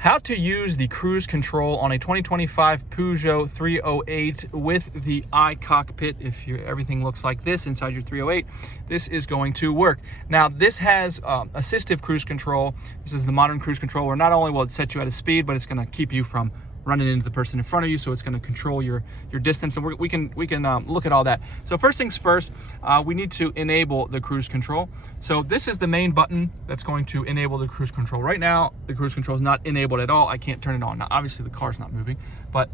How to use the cruise control on a 2025 Peugeot 308 with the i-Cockpit. If everything looks like this inside your 308, this is going to work. Now, this has assistive cruise control. This is the modern cruise control where not only will it set you at a speed, but it's going to keep you from running into the person in front of you, so it's going to control your distance, and we can look at all that. So first things first, we need to enable the cruise control. So this is the main button that's going to enable the cruise control. Right now, the cruise control is not enabled at all. I can't turn it on. Now, obviously, the car's not moving, but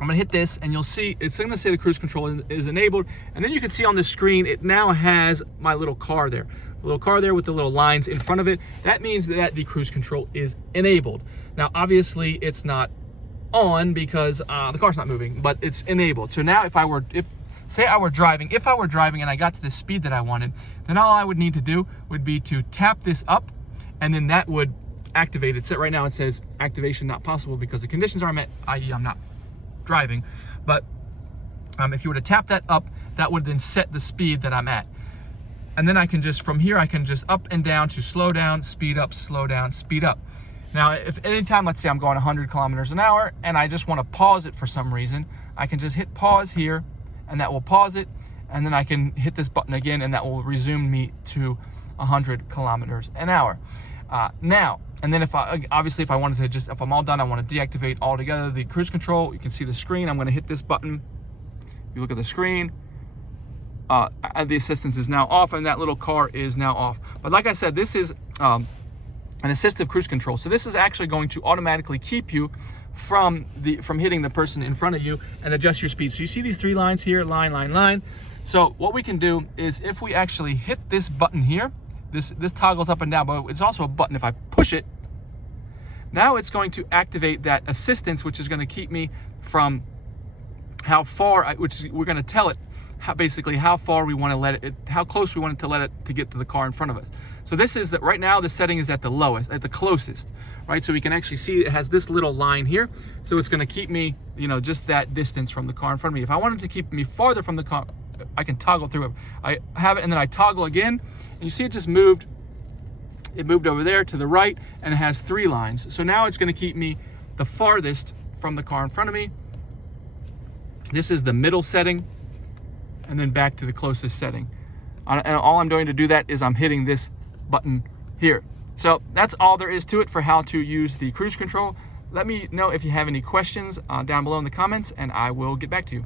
I'm going to hit this, and you'll see it's going to say the cruise control is enabled, and then you can see on the screen it now has my little car there. The little car there with the little lines in front of it. That means that the cruise control is enabled. Now, obviously, it's not on because the car's not moving, but it's enabled. So now if I were driving and I got to the speed that I wanted, then all I would need to do would be to tap this up, and then that would activate it. So right now it says activation not possible because the conditions are met, i.e. I'm not driving. But if you were to tap that up, that would then set the speed that I'm at. And then I can just, from here, I can just up and down to slow down, speed up, slow down, speed up. Now, if anytime, let's say I'm going 100 kilometers an hour and I just want to pause it for some reason, I can just hit pause here and that will pause it. And then I can hit this button again and that will resume me to 100 kilometers an hour. And then if I wanted to just, if I'm all done, I want to deactivate altogether the cruise control. You can see the screen. I'm going to hit this button. You look at the screen. The assistance is now off and that little car is now off. But like I said, this is an assistive cruise control. So this is actually going to automatically keep you from hitting the person in front of you and adjust your speed. So you see these three lines here, line, line, line. So what we can do is if we actually hit this button here, this toggles up and down, but it's also a button. If I push it, now it's going to activate that assistance, which is going to keep me from how far, we're going to tell it basically how far we want to let it, how close we want it to get to the car in front of us. So this is that right now the setting is at the lowest, at the closest, right? So we can actually see it has this little line here. So it's going to keep me, just that distance from the car in front of me. If I wanted to keep me farther from the car, I can toggle through it. I have it and then I toggle again, and you see it just moved. It moved over there to the right and it has three lines. So now it's going to keep me the farthest from the car in front of me. This is the middle setting, and then back to the closest setting. And all I'm doing to do that is I'm hitting this button here. So that's all there is to it for how to use the cruise control. Let me know if you have any questions down below in the comments, and I will get back to you.